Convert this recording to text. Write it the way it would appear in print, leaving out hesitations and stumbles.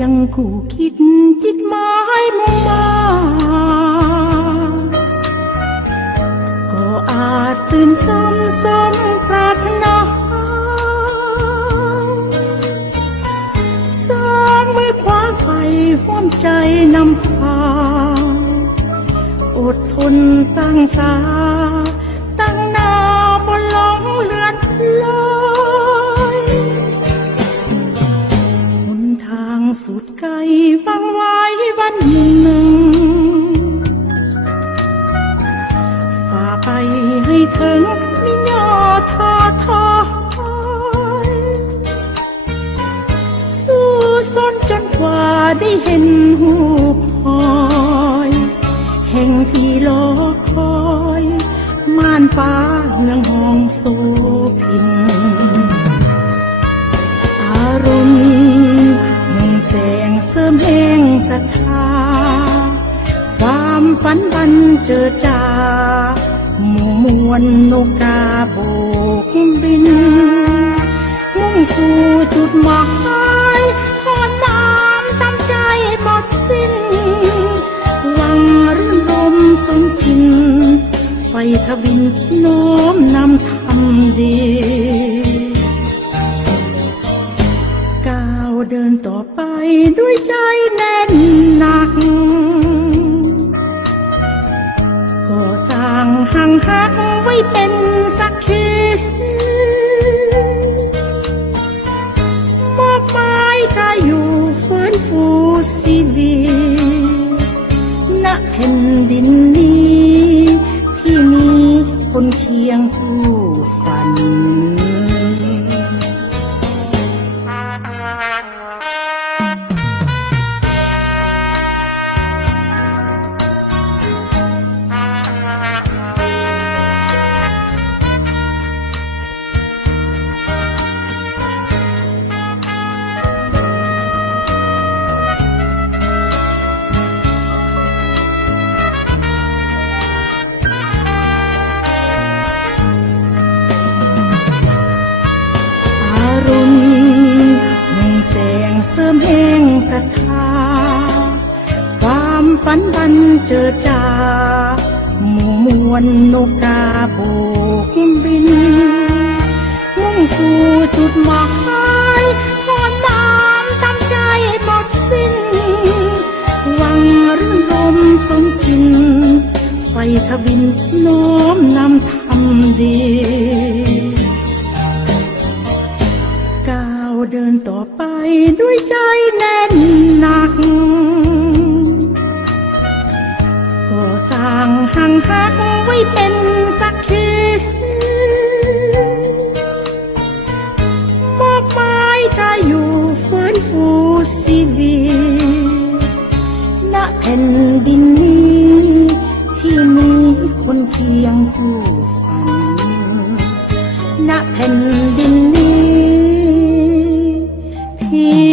ยงคู่คิดจิตหมายมุ่งมาก็อาจซื่นสมปรารถนาสองมือขวาไขห่วมใจนำพาอดทนสร้างสาตั้งหน้าบนหลงเลือนลอยหนทางสุดไกลฟังไว้วันหนึ่งฝ่าไปให้ถึงมิย่อท้อถอยสู้สนจนกว่าได้เห็นหูพลอยแห่งที่รอคอยม่านฟ้าเมืองห้องโสพินอารมณ์มุ่งแสงเสริมแห่งศรัทธาความฝันบันเจิดจ้าหมู่มวลนกกาโบกบินมุ่งสู่จุดหมายทอดน้ำตามใจหมดสิ้นหวังรื่นรมสมจริงไฟทวินโน้มนำทำดีก้าวเดินต่อไปด้วยใจแน่นหนักก่อสร้างหังหักไว้เป็นสักขีมอบหมายกายอยู่ฟื้นฟูชีวิตณแผ่นดินนี้ที่มีคนเคียงคู่ฝันเสริมแห่งศรัทธาความฝันบันเจิดจ้าหมู่มวลนกกาโบกบินมุ่งสู่จุดหมายทอดน้ำตามใจหมดสิ้นหวังรื่นรมสมจริงไฟทวินโน้มนำทำดีเดินต่อไปด้วยใจแน่นหนักก่อสร้างหังหักไว้เป็นสักขีมอบหมายกายอยู่ฟื้นฟูชีวิตณแผ่นดินนี้ที่มีคนเคียงคู่ฝันณแผ่นดินนี้ที่